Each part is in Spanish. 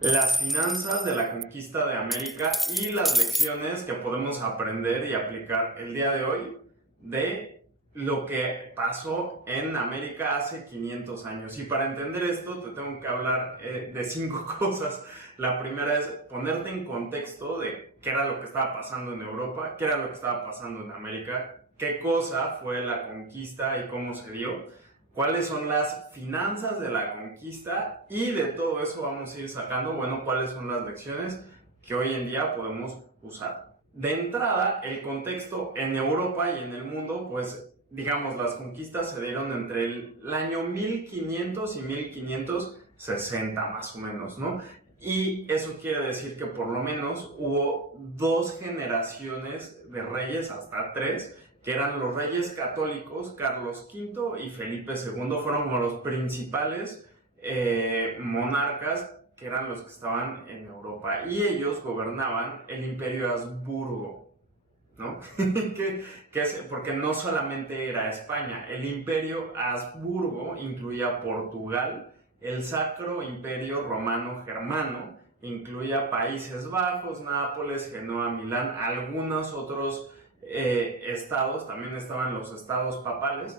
Las finanzas de la conquista de América y las lecciones que podemos aprender y aplicar el día de hoy de lo que pasó en América hace 500 años. Y para entender esto te tengo que hablar de 5 cosas. La primera es ponerte en contexto de qué era lo que estaba pasando en Europa, qué era lo que estaba pasando en América, qué cosa fue la conquista y cómo se dio, cuáles son las finanzas de la conquista, y de todo eso vamos a ir sacando, bueno, cuáles son las lecciones que hoy en día podemos usar. De entrada, el contexto en Europa y en el mundo, pues digamos, las conquistas se dieron entre el año 1500 y 1560 más o menos, ¿no? Y eso quiere decir que por lo menos hubo 2 generaciones de reyes, hasta 3, que eran los reyes católicos. Carlos V y Felipe II fueron como los principales monarcas que eran los que estaban en Europa, y ellos gobernaban el Imperio Habsburgo, ¿no? Porque no solamente era España, el Imperio Habsburgo incluía Portugal, el Sacro Imperio Romano Germano, incluía Países Bajos, Nápoles, Genoa, Milán, algunos otros estados, también estaban los estados papales,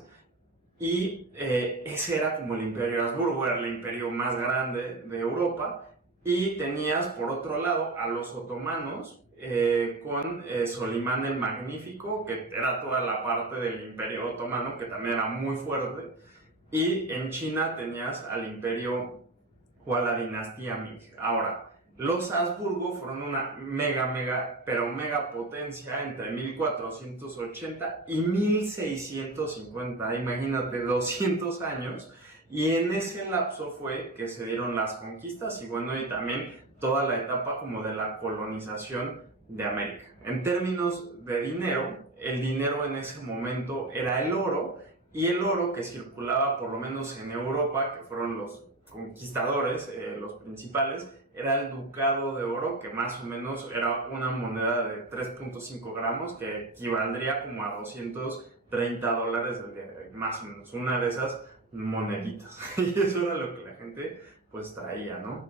y ese era como el Imperio Habsburgo, era el imperio más grande de Europa. Y tenías por otro lado a los otomanos, con Solimán el Magnífico, que era toda la parte del Imperio Otomano, que también era muy fuerte. Y en China tenías al imperio o a la dinastía Ming. Ahora, los Habsburgo fueron una pero mega potencia entre 1480 y 1650, imagínate, 200 años, y en ese lapso fue que se dieron las conquistas y bueno, y también toda la etapa como de la colonización de América. En términos de dinero, el dinero en ese momento era el oro, y el oro que circulaba por lo menos en Europa, que fueron los conquistadores, los principales, era el ducado de oro, que más o menos era una moneda de 3.5 gramos, que equivaldría como a $230, más o menos, una de esas moneditas. Y eso era lo que la gente pues traía, ¿no?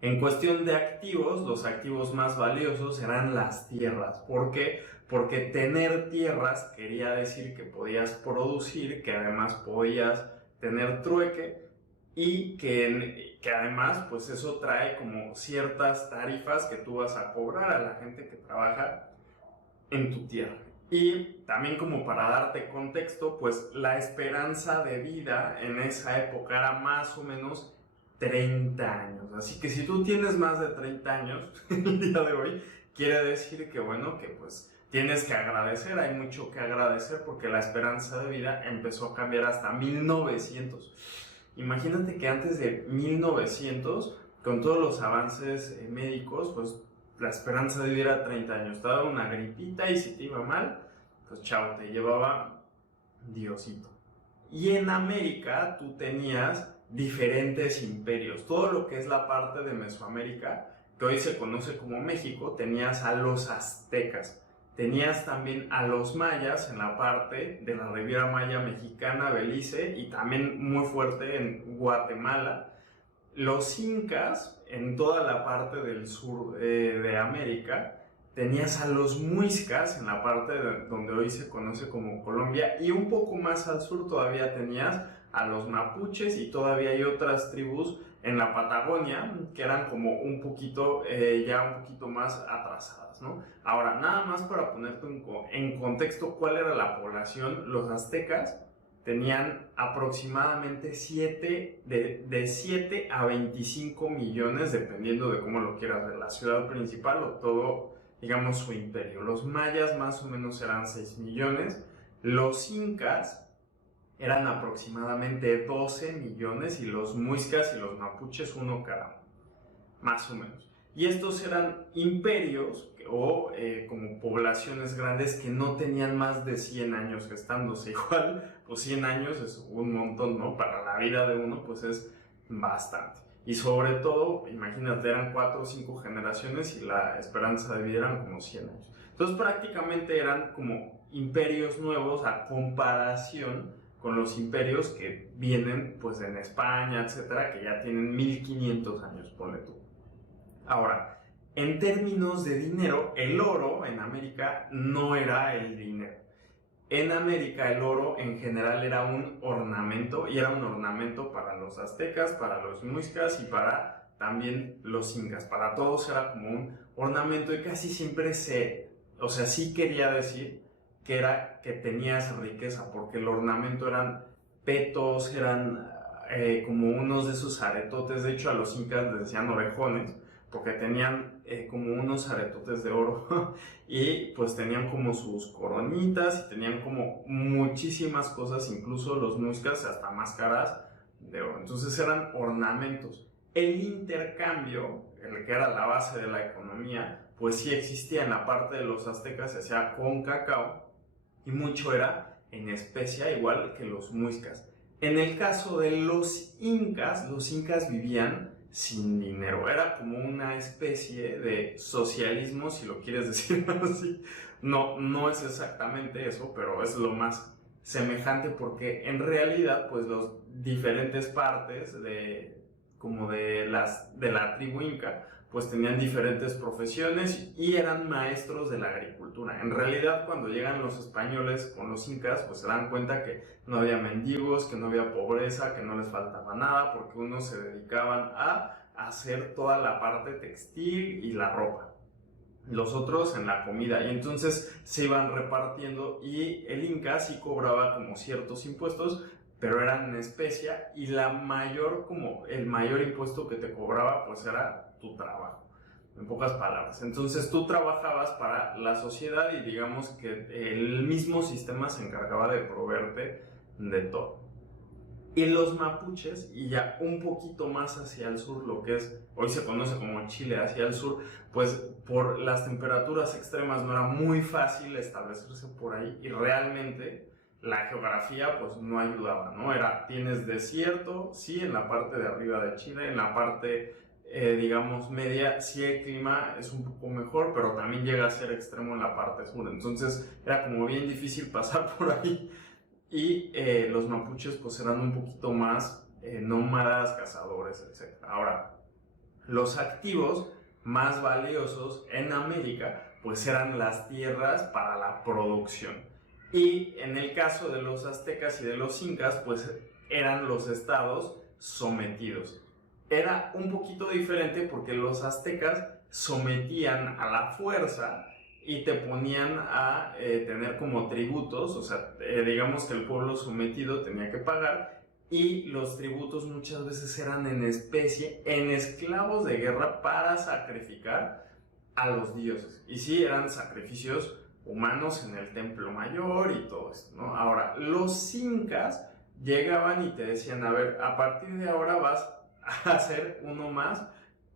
En cuestión de activos, los activos más valiosos eran las tierras. ¿Por qué? Porque tener tierras quería decir que podías producir, que además podías tener trueque, y que además pues eso trae como ciertas tarifas que tú vas a cobrar a la gente que trabaja en tu tierra. Y también, como para darte contexto, pues la esperanza de vida en esa época era más o menos 30 años. Así que si tú tienes más de 30 años el día de hoy, quiere decir que bueno, que pues tienes que agradecer, hay mucho que agradecer, porque la esperanza de vida empezó a cambiar hasta 1900. Imagínate que antes de 1900, con todos los avances médicos, pues la esperanza de vida era 30 años. Te daba una gripita y si te iba mal, pues chao, te llevaba Diosito. Y en América tú tenías diferentes imperios. Todo lo que es la parte de Mesoamérica, que hoy se conoce como México, tenías a los aztecas. Tenías también a los mayas en la parte de la Riviera Maya mexicana, Belice, y también muy fuerte en Guatemala. Los incas en toda la parte del sur de América. Tenías a los muiscas en la parte donde hoy se conoce como Colombia, y un poco más al sur todavía tenías a los mapuches, y todavía hay otras tribus en la Patagonia que eran como un poquito, ya un poquito más atrasadas, ¿no? Ahora, nada más para ponerte en contexto cuál era la población, los aztecas tenían aproximadamente de 7 a 25 millones, dependiendo de cómo lo quieras ver, la ciudad principal o todo, digamos, su imperio. Los mayas más o menos eran 6 millones, los incas eran aproximadamente 12 millones, y los muiscas y los mapuches uno cada uno, más o menos. Y estos eran imperios o como poblaciones grandes que no tenían más de 100 años gestándose. Igual, pues 100 años es un montón, ¿no? Para la vida de uno, pues es bastante. Y sobre todo, imagínate, eran 4 o 5 generaciones y la esperanza de vida eran como 100 años. Entonces prácticamente eran como imperios nuevos a comparación con los imperios que vienen pues en España, etcétera, que ya tienen 1500 años, ponle tú. Ahora, en términos de dinero, el oro en América no era el dinero. En América el oro en general era un ornamento, y era un ornamento para los aztecas, para los muiscas y para también los incas. Para todos era como un ornamento, y casi siempre sí quería decir que era que tenías riqueza, porque el ornamento eran petos, eran como unos de esos aretotes. De hecho, a los incas les decían orejones, porque tenían como unos aretotes de oro y pues tenían como sus coronitas y tenían como muchísimas cosas, incluso los muiscas hasta máscaras de oro. Entonces eran ornamentos. El intercambio, el que era la base de la economía, pues sí existía. En la parte de los aztecas se hacía con cacao y mucho era en especia, igual que los muiscas. En el caso de los incas vivían sin dinero. Era como una especie de socialismo, si lo quieres decir así. No es exactamente eso, pero es lo más semejante, porque en realidad pues las diferentes partes de la tribu inca pues tenían diferentes profesiones y eran maestros de la agricultura. En realidad, cuando llegan los españoles con los incas, pues se dan cuenta que no había mendigos, que no había pobreza, que no les faltaba nada, porque unos se dedicaban a hacer toda la parte textil y la ropa, los otros en la comida, y entonces se iban repartiendo, y el inca sí cobraba como ciertos impuestos, pero eran en especia, y el mayor impuesto que te cobraba pues era tu trabajo, en pocas palabras. Entonces tú trabajabas para la sociedad, y digamos que el mismo sistema se encargaba de proveerte de todo. Y los mapuches, y ya un poquito más hacia el sur, lo que hoy se conoce como Chile, hacia el sur, pues por las temperaturas extremas no era muy fácil establecerse por ahí, y realmente la geografía pues no ayudaba, ¿no? Tienes desierto, sí, en la parte de arriba de Chile, en la parte digamos media, sí el clima es un poco mejor, pero también llega a ser extremo en la parte sur. Entonces era como bien difícil pasar por ahí. Y los mapuches pues eran un poquito más nómadas, cazadores, etc. Ahora, los activos más valiosos en América pues eran las tierras para la producción. Y en el caso de los aztecas y de los incas pues eran los estados sometidos. Era un poquito diferente porque los aztecas sometían a la fuerza y te ponían a tener como tributos, o sea, digamos que el pueblo sometido tenía que pagar, y los tributos muchas veces eran en especie, en esclavos de guerra para sacrificar a los dioses. Y sí, eran sacrificios humanos en el templo mayor y todo esto, ¿no? Ahora, los incas llegaban y te decían, a ver, a partir de ahora vas a hacer uno más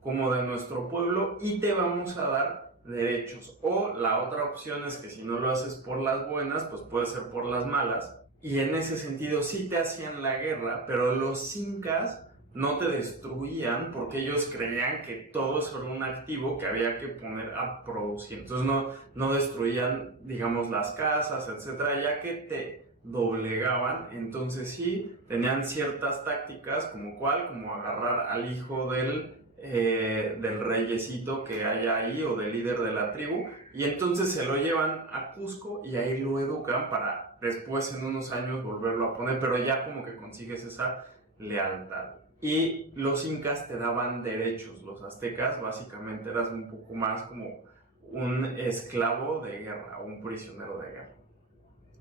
como de nuestro pueblo y te vamos a dar derechos. O la otra opción es que si no lo haces por las buenas, pues puede ser por las malas. Y en ese sentido sí te hacían la guerra, pero los incas no te destruían porque ellos creían que todo eso era un activo que había que poner a producir. Entonces no destruían, digamos, las casas, etcétera, ya que te doblegaban. Entonces sí tenían ciertas tácticas, como agarrar al hijo del reyesito que hay ahí, o del líder de la tribu, y entonces se lo llevan a Cusco y ahí lo educan para después en unos años volverlo a poner, pero ya como que consigues esa lealtad. Y los incas te daban derechos. Los aztecas básicamente eras un poco más como un esclavo de guerra, un prisionero de guerra.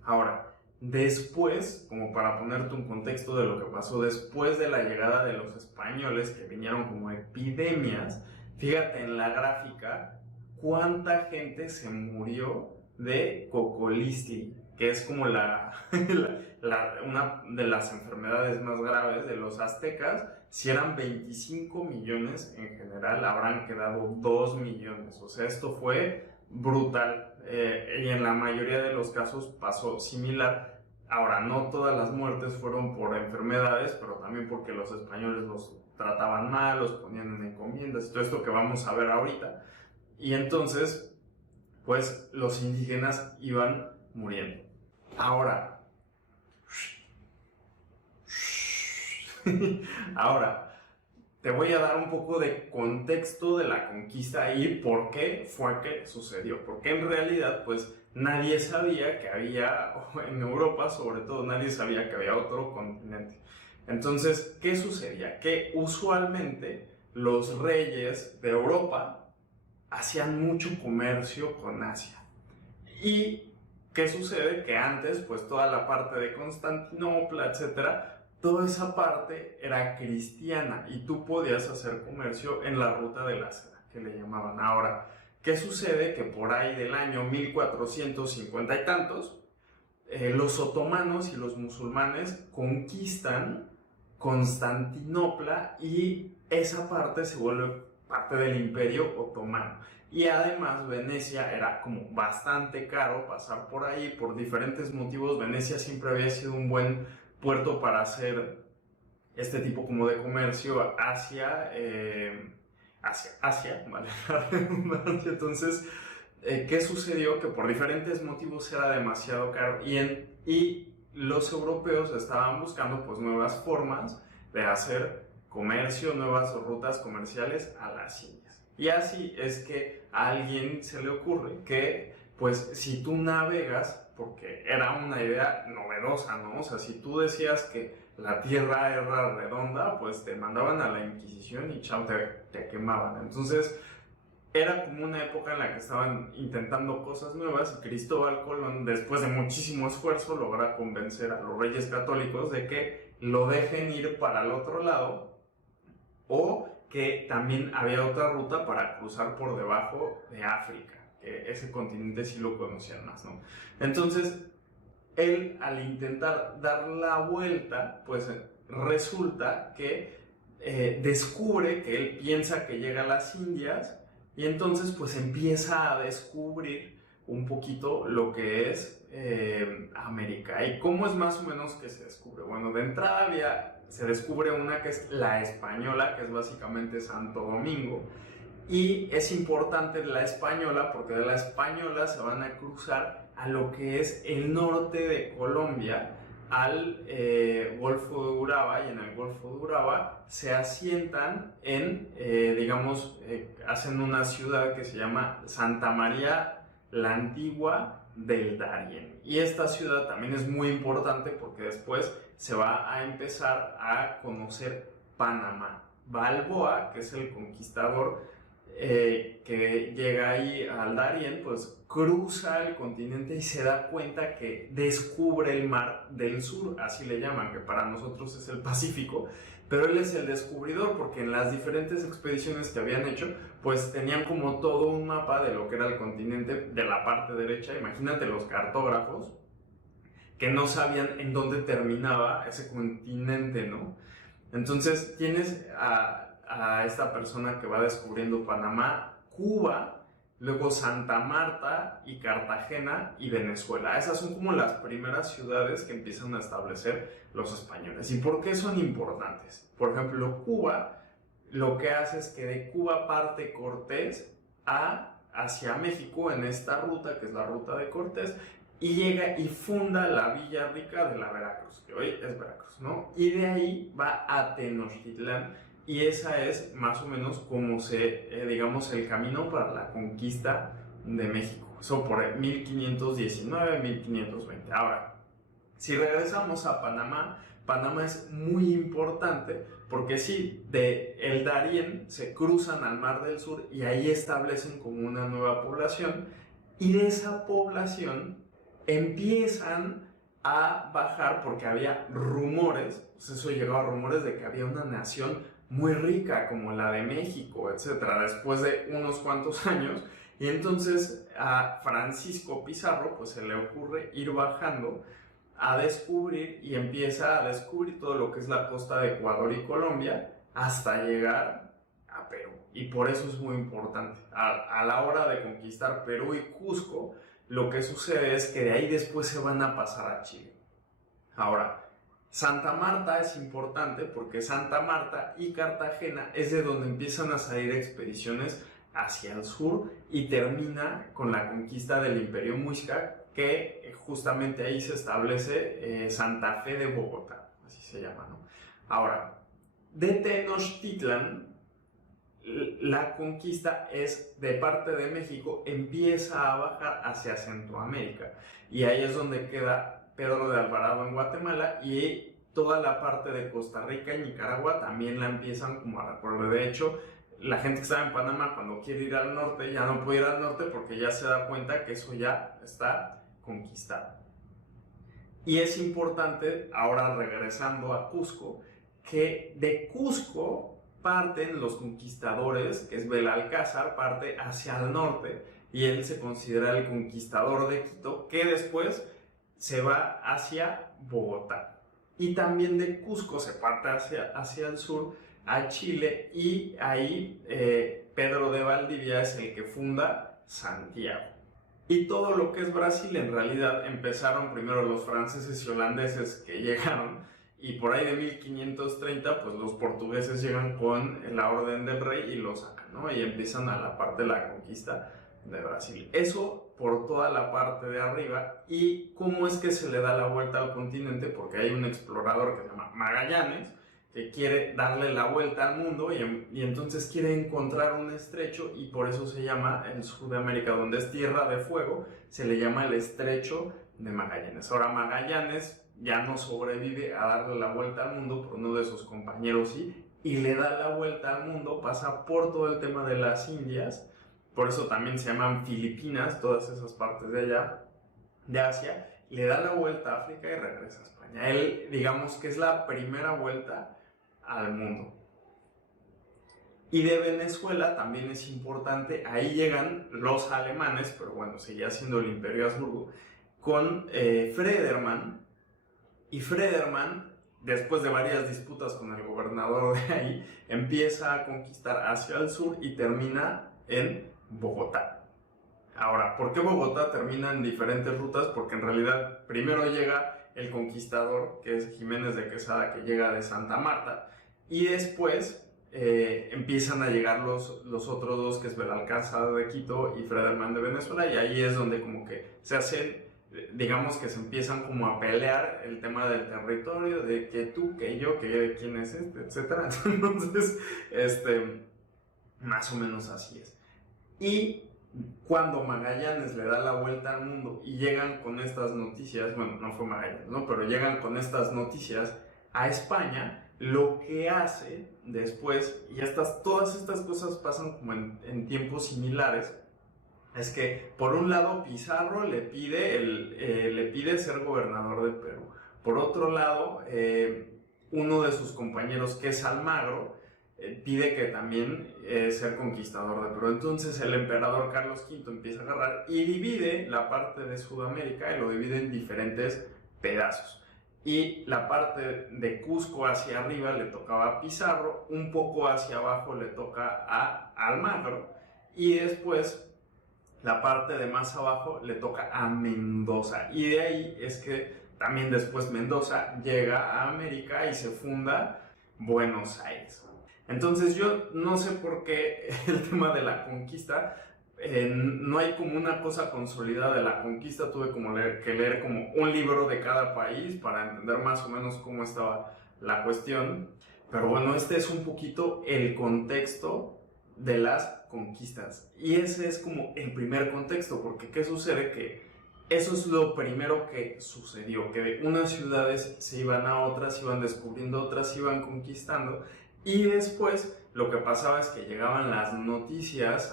Ahora, después, como para ponerte un contexto de lo que pasó después de la llegada de los españoles, que vinieron como epidemias, fíjate en la gráfica cuánta gente se murió de cocolistri, que es como una de las enfermedades más graves de los aztecas. Si eran 25 millones en general, habrán quedado 2 millones. O sea, esto fue brutal, y en la mayoría de los casos pasó similar. Ahora, no todas las muertes fueron por enfermedades, pero también porque los españoles los trataban mal, los ponían en encomiendas, y todo esto que vamos a ver ahorita. Y entonces, pues los indígenas iban muriendo. Ahora, Ahora, te voy a dar un poco de contexto de la conquista y por qué fue que sucedió. Porque en realidad, pues nadie sabía que había, en Europa sobre todo, nadie sabía que había otro continente. Entonces, ¿qué sucedía? Que usualmente los reyes de Europa hacían mucho comercio con Asia. ¿Y qué sucede? Que antes, pues toda la parte de Constantinopla, etcétera, toda esa parte era cristiana y tú podías hacer comercio en la ruta de la seda, que le llamaban. Ahora, ¿qué sucede? Que por ahí del año 1450 y tantos, los otomanos y los musulmanes conquistan Constantinopla y esa parte se vuelve parte del Imperio Otomano. Y además Venecia era como bastante caro pasar por ahí por diferentes motivos. Venecia siempre había sido un buen puerto para hacer este tipo como de comercio hacia, vale la redundancia. Entonces, ¿qué sucedió? Que por diferentes motivos era demasiado caro y los europeos estaban buscando pues nuevas formas de hacer comercio, nuevas rutas comerciales a las Indias. Y así es que a alguien se le ocurre que pues si tú navegas, porque era una idea novedosa, ¿no? O sea, si tú decías que la Tierra era redonda, pues te mandaban a la Inquisición y chao, te quemaban. Entonces, era como una época en la que estaban intentando cosas nuevas y Cristóbal Colón, después de muchísimo esfuerzo, logra convencer a los reyes católicos de que lo dejen ir para el otro lado o que también había otra ruta para cruzar por debajo de África, que ese continente sí lo conocían más, ¿no? Entonces, él al intentar dar la vuelta, pues resulta que descubre que él piensa que llega a las Indias y entonces pues empieza a descubrir un poquito lo que es América. ¿Y cómo es más o menos que se descubre? Bueno, de entrada se descubre una que es la Española, que es básicamente Santo Domingo. Y es importante la Española porque de la Española se van a cruzar a lo que es el norte de Colombia, al Golfo de Urabá, y en el Golfo de Urabá se asientan hacen una ciudad que se llama Santa María la Antigua del Darién. Y esta ciudad también es muy importante porque después se va a empezar a conocer Panamá. Balboa, que es el conquistador que llega ahí al Darién, pues cruza el continente y se da cuenta que descubre el mar del sur, así le llaman, que para nosotros es el Pacífico, pero él es el descubridor porque en las diferentes expediciones que habían hecho, pues tenían como todo un mapa de lo que era el continente de la parte derecha. Imagínate los cartógrafos que no sabían en dónde terminaba ese continente, ¿no? Entonces tienes a esta persona que va descubriendo Panamá, Cuba, luego Santa Marta y Cartagena y Venezuela. Esas son como las primeras ciudades que empiezan a establecer los españoles. ¿Y por qué son importantes? Por ejemplo, Cuba, lo que hace es que de Cuba parte Cortés hacia México en esta ruta, que es la ruta de Cortés, y llega y funda la Villa Rica de la Veracruz, que hoy es Veracruz, ¿no? Y de ahí va a Tenochtitlán, y esa es más o menos como digamos, el camino para la conquista de México. Eso por 1519, 1520. Ahora, si regresamos a Panamá, Panamá es muy importante porque sí, de el Darién se cruzan al Mar del Sur y ahí establecen como una nueva población, y de esa población empiezan a bajar porque había rumores, pues eso llegaba a rumores de que había una nación muy rica como la de México, etcétera, después de unos cuantos años. Y entonces a Francisco Pizarro pues se le ocurre ir bajando a descubrir, y empieza a descubrir todo lo que es la costa de Ecuador y Colombia hasta llegar a Perú. Y por eso es muy importante. A la hora de conquistar Perú y Cusco, lo que sucede es que de ahí después se van a pasar a Chile. Ahora, Santa Marta es importante porque Santa Marta y Cartagena es de donde empiezan a salir expediciones hacia el sur y termina con la conquista del Imperio Muisca, que justamente ahí se establece Santa Fe de Bogotá, así se llama, ¿no? Ahora, de Tenochtitlan, la conquista es de parte de México, empieza a bajar hacia Centroamérica. Y ahí es donde queda Pedro de Alvarado en Guatemala, y toda la parte de Costa Rica y Nicaragua también la empiezan como a recorrer. De hecho, la gente que está en Panamá, cuando quiere ir al norte, ya no puede ir al norte porque ya se da cuenta que eso ya está conquistado. Y es importante, ahora regresando a Cusco, que de Cusco parten los conquistadores, que es Belalcázar, parte hacia el norte, y él se considera el conquistador de Quito, que después se va hacia Bogotá. Y también de Cusco se parte hacia el sur, a Chile, y ahí Pedro de Valdivia es el que funda Santiago. Y todo lo que es Brasil, en realidad empezaron primero los franceses y holandeses que llegaron, y por ahí de 1530 pues los portugueses llegan con la Orden del Rey y lo sacan, ¿no? Y empiezan a la parte de la conquista de Brasil. Eso por toda la parte de arriba. ¿Y cómo es que se le da la vuelta al continente? Porque hay un explorador que se llama Magallanes, que quiere darle la vuelta al mundo, y entonces quiere encontrar un estrecho, y por eso se llama el sur de América, donde es tierra de fuego, se le llama el estrecho de Magallanes. Ahora Magallanes ya no sobrevive a darle la vuelta al mundo, pero uno de sus compañeros sí, y le da la vuelta al mundo, pasa por todo el tema de las Indias, por eso también se llaman Filipinas, todas esas partes de allá, de Asia, le da la vuelta a África y regresa a España. Él, digamos que es la primera vuelta al mundo. Y de Venezuela también es importante, ahí llegan los alemanes, pero bueno, seguía siendo el Imperio Habsburgo, con Fredermann, y Fredermann, después de varias disputas con el gobernador de ahí, empieza a conquistar hacia el sur y termina en Bogotá. Ahora, ¿por qué Bogotá termina en diferentes rutas? Porque en realidad primero llega el conquistador, que es Jiménez de Quesada, que llega de Santa Marta, y después empiezan a llegar los otros dos, que es Belalcázar de Quito y Fredermann de Venezuela, y ahí es donde como que se hacen, digamos que se empiezan como a pelear el tema del territorio, de que tú, que yo, que quién es este, etc. Entonces, más o menos así es. Y cuando Magallanes le da la vuelta al mundo y llegan con estas noticias, bueno, no fue Magallanes, ¿no? Pero llegan con estas noticias a España, lo que hace después, y todas estas cosas pasan como en tiempos similares, es que por un lado Pizarro le pide ser gobernador de Perú. Por otro lado, uno de sus compañeros, que es Almagro, pide que también ser conquistador de Perú. Entonces el emperador Carlos V empieza a agarrar y divide la parte de Sudamérica, y lo divide en diferentes pedazos. Y la parte de Cusco hacia arriba le tocaba a Pizarro, un poco hacia abajo le toca a Almagro, y después la parte de más abajo le toca a Mendoza. Y de ahí es que también después Mendoza llega a América y se funda Buenos Aires. Entonces yo no sé por qué el tema de la conquista, no hay como una cosa consolidada de la conquista. Tuve como que leer como un libro de cada país para entender más o menos cómo estaba la cuestión. Pero bueno, este es un poquito el contexto de las conquistas. Y ese es como el primer contexto, porque ¿qué sucede? Que eso es lo primero que sucedió, que de unas ciudades se iban a otras, iban descubriendo otras, iban conquistando. Y después lo que pasaba es que llegaban las noticias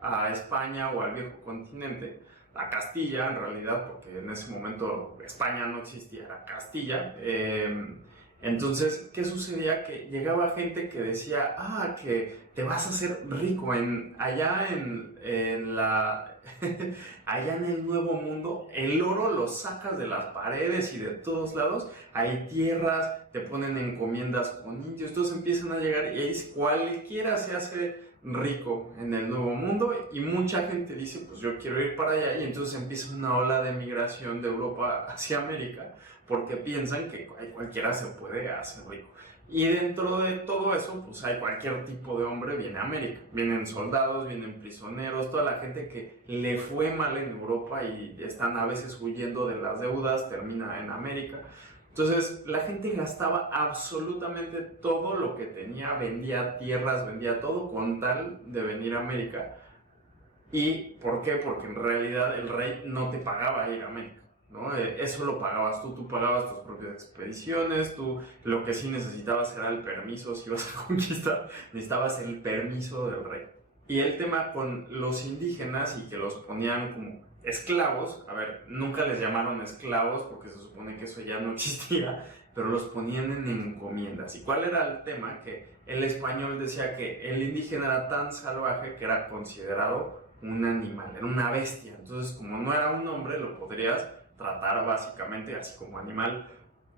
a España o al viejo continente, a Castilla en realidad, porque en ese momento España no existía, era Castilla. Entonces, ¿qué sucedía? Que llegaba gente que decía, que te vas a hacer rico allá en el Nuevo Mundo, el oro lo sacas de las paredes y de todos lados, hay tierras, te ponen encomiendas con indios, entonces empiezan a llegar y ahí cualquiera se hace rico en el Nuevo Mundo, y mucha gente dice, pues yo quiero ir para allá, y entonces empieza una ola de migración de Europa hacia América, porque piensan que cualquiera se puede hacer rico. Y dentro de todo eso, pues hay cualquier tipo de hombre viene a América. Vienen soldados, vienen prisioneros, toda la gente que le fue mal en Europa y están a veces huyendo de las deudas, termina en América. Entonces, la gente gastaba absolutamente todo lo que tenía, vendía tierras, vendía todo con tal de venir a América. ¿Y por qué? Porque en realidad el rey no te pagaba ir a América, ¿no? Eso lo pagabas tú pagabas tus propias expediciones, tú lo que sí necesitabas era el permiso, si ibas a conquistar, necesitabas el permiso del rey. Y el tema con los indígenas y que los ponían como esclavos, a ver, nunca les llamaron esclavos porque se supone que eso ya no existía, pero los ponían en encomiendas. ¿Y cuál era el tema? Que el español decía que el indígena era tan salvaje que era considerado un animal, era una bestia. Entonces, como no era un hombre, lo podrías tratar básicamente así como animal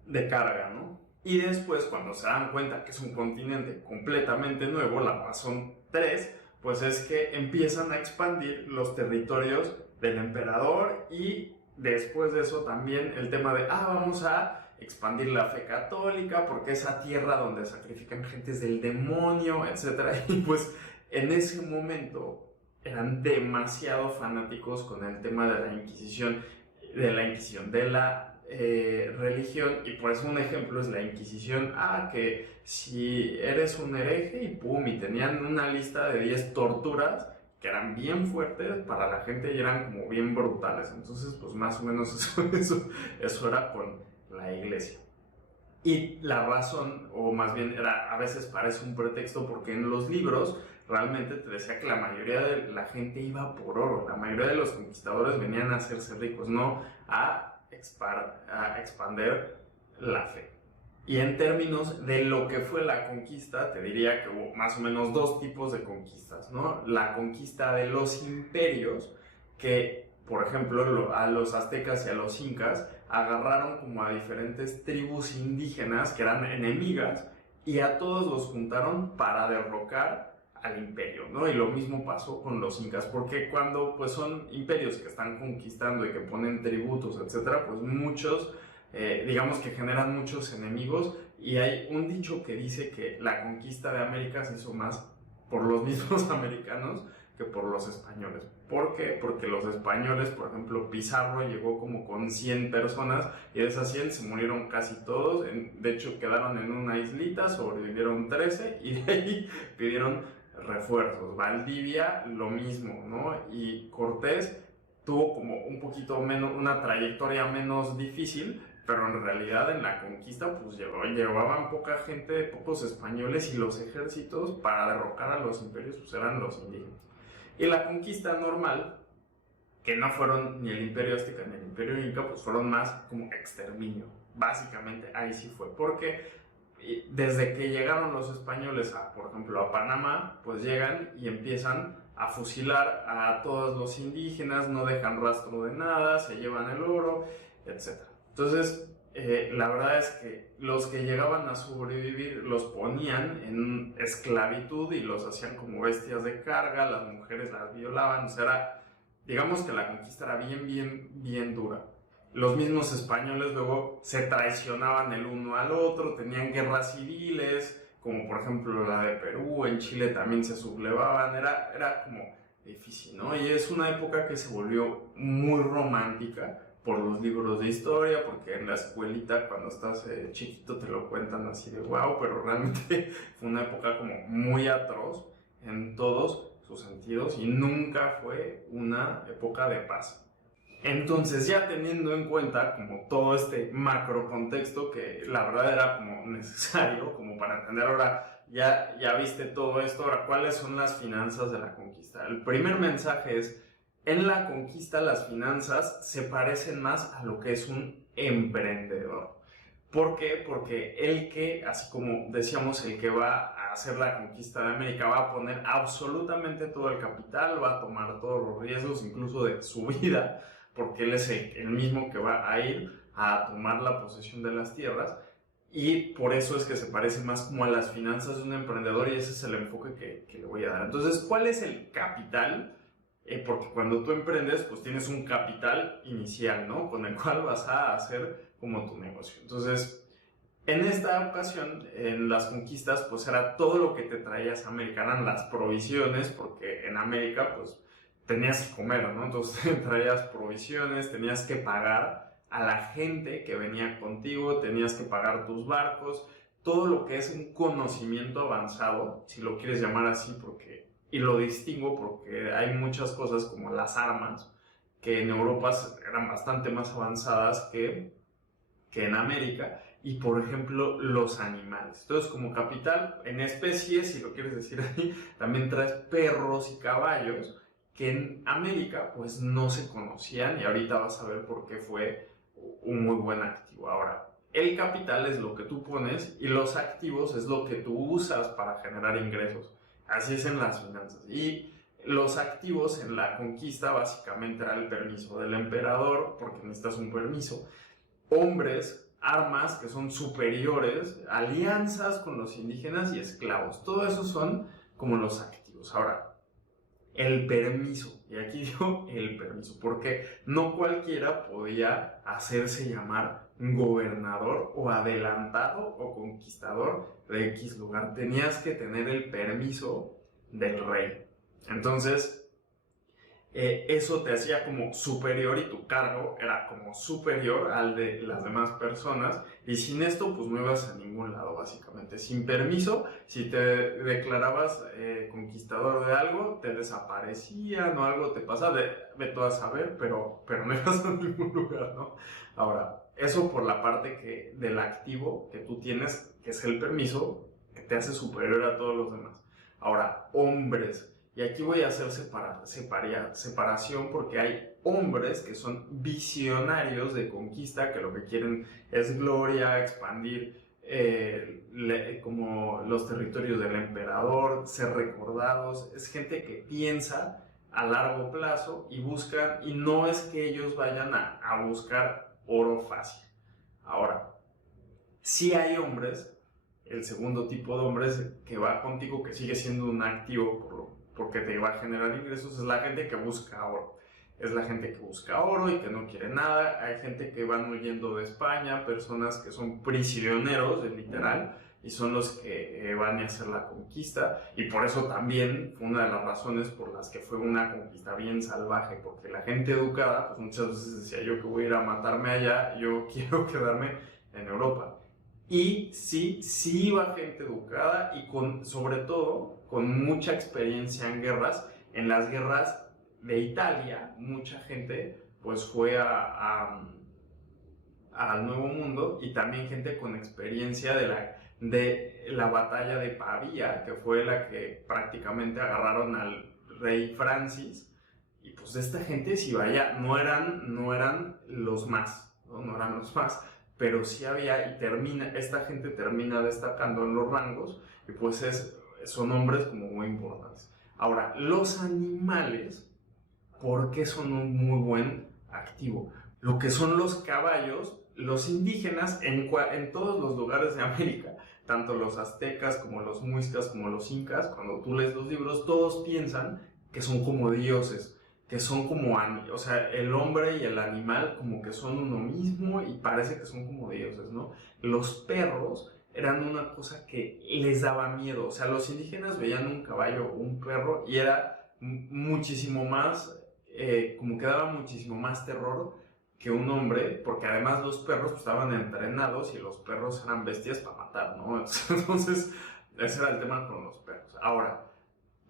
de carga, ¿no? Y después, cuando se dan cuenta que es un continente completamente nuevo, la razón 3, pues es que empiezan a expandir los territorios del emperador y después de eso también el tema de, vamos a expandir la fe católica porque esa tierra donde sacrifican gentes del demonio, etc. Y pues en ese momento eran demasiado fanáticos con el tema de la Inquisición, de la religión, y por eso un ejemplo es la Inquisición. Que si eres un hereje y pum, y tenían una lista de 10 torturas que eran bien fuertes para la gente y eran como bien brutales. Entonces, pues más o menos eso era con la iglesia. Y la razón, o más bien a veces parece un pretexto, porque en los libros realmente te decía que la mayoría de la gente iba por oro, la mayoría de los conquistadores venían a hacerse ricos, no a expander la fe. Y en términos de lo que fue la conquista, te diría que hubo más o menos 2 tipos de conquistas, ¿no? La conquista de los imperios, que por ejemplo a los aztecas y a los incas agarraron como a diferentes tribus indígenas que eran enemigas y a todos los juntaron para derrocar al imperio, ¿no? Y lo mismo pasó con los incas, porque cuando pues son imperios que están conquistando y que ponen tributos, etcétera, pues muchos, digamos que generan muchos enemigos, y hay un dicho que dice que la conquista de América se hizo más por los mismos americanos que por los españoles. ¿Por qué? Porque los españoles, por ejemplo, Pizarro llegó como con 100 personas y de esas 100 se murieron casi todos. De hecho, quedaron en una islita, sobrevivieron 13 y de ahí pidieron refuerzos. Valdivia, lo mismo, ¿no? Y Cortés tuvo como un poquito menos, una trayectoria menos difícil, pero en realidad en la conquista pues llevaban poca gente, pocos españoles, y los ejércitos para derrocar a los imperios pues eran los indígenas. Y la conquista normal, que no fueron ni el imperio azteca ni el imperio inca, pues fueron más como exterminio. Básicamente ahí sí fue, porque desde que llegaron los españoles por ejemplo, a Panamá, pues llegan y empiezan a fusilar a todos los indígenas, no dejan rastro de nada, se llevan el oro, etc. Entonces, la verdad es que los que llegaban a sobrevivir los ponían en esclavitud y los hacían como bestias de carga, las mujeres las violaban, o sea, digamos que la conquista era bien dura. Los mismos españoles luego se traicionaban el uno al otro, tenían guerras civiles, como por ejemplo la de Perú, en Chile también se sublevaban, era como difícil, ¿no? Y es una época que se volvió muy romántica por los libros de historia, porque en la escuelita cuando estás chiquito te lo cuentan así de wow, pero realmente fue una época como muy atroz en todos sus sentidos y nunca fue una época de paz. Entonces, ya teniendo en cuenta como todo este macro contexto que la verdad era como necesario como para entender, ahora ya viste todo esto, ahora ¿cuáles son las finanzas de la conquista? El primer mensaje es: en la conquista las finanzas se parecen más a lo que es un emprendedor. ¿Por qué? Porque el que, así como decíamos, el que va a hacer la conquista de América va a poner absolutamente todo el capital, va a tomar todos los riesgos, incluso de su vida, porque él es el mismo que va a ir a tomar la posesión de las tierras, y por eso es que se parece más como a las finanzas de un emprendedor, y ese es el enfoque que le voy a dar. Entonces, ¿cuál es el capital? Porque cuando tú emprendes, pues tienes un capital inicial, ¿no? Con el cual vas a hacer como tu negocio. Entonces, en esta ocasión, en las conquistas, pues era todo lo que te traías a América, eran las provisiones, porque en América, pues tenías que comer, ¿no? Entonces traías provisiones, tenías que pagar a la gente que venía contigo, tenías que pagar tus barcos, todo lo que es un conocimiento avanzado, si lo quieres llamar así, y lo distingo porque hay muchas cosas como las armas, que en Europa eran bastante más avanzadas que en América, y por ejemplo los animales. Entonces, como capital en especies, si lo quieres decir así, también traes perros y caballos que en América pues no se conocían, y ahorita vas a ver por qué fue un muy buen activo. Ahora, el capital es lo que tú pones y los activos es lo que tú usas para generar ingresos. Así es en las finanzas. Y los activos en la conquista básicamente era el permiso del emperador, porque necesitas un permiso. Hombres, armas que son superiores, alianzas con los indígenas y esclavos. Todo eso son como los activos. Ahora, el permiso, y aquí digo el permiso, porque no cualquiera podía hacerse llamar gobernador o adelantado o conquistador de X lugar. Tenías que tener el permiso del rey. Entonces, eso te hacía como superior y tu cargo era como superior al de las demás personas, y sin esto pues no ibas a ningún lado básicamente. Sin permiso, si te declarabas conquistador de algo, te desaparecían o algo te pasa, ve tú a saber, pero no ibas a ningún lugar, ¿no? Ahora, eso por la parte del activo que tú tienes, que es el permiso, que te hace superior a todos los demás. Ahora, hombres. Y aquí voy a hacer separación, porque hay hombres que son visionarios de conquista, que lo que quieren es gloria, expandir como los territorios del emperador, ser recordados. Es gente que piensa a largo plazo y buscan, y no es que ellos vayan a buscar oro fácil. Ahora, sí hay hombres, el segundo tipo de hombres que va contigo, que sigue siendo un activo porque te va a generar ingresos, es la gente que busca oro. Es la gente que busca oro y que no quiere nada. Hay gente que van huyendo de España, personas que son prisioneros, literal, y son los que van a hacer la conquista. Y por eso también fue una de las razones por las que fue una conquista bien salvaje, porque la gente educada, pues muchas veces decía: yo que voy a ir a matarme allá, yo quiero quedarme en Europa. Y sí iba gente educada y sobre todo con mucha experiencia en guerras. En las guerras de Italia, mucha gente pues fue al Nuevo Mundo, y también gente con experiencia de la batalla de Pavía, que fue la que prácticamente agarraron al rey Francis. Y pues esta gente, si vaya, no eran los más, no eran los más, pero sí había, esta gente termina destacando en los rangos, y pues son hombres como muy importantes. Ahora, los animales, ¿por qué son un muy buen activo? Lo que son los caballos, los indígenas en todos los lugares de América, tanto los aztecas como los muiscas como los incas, cuando tú lees los libros, todos piensan que son como dioses, que son como, o sea, el hombre y el animal como que son uno mismo y parece que son como dioses, ¿no? Los perros eran una cosa que les daba miedo. O sea, los indígenas veían un caballo o un perro y era muchísimo más, como que daba muchísimo más terror que un hombre, porque además los perros pues, estaban entrenados, y los perros eran bestias para matar, ¿no? Entonces, ese era el tema con los perros. Ahora,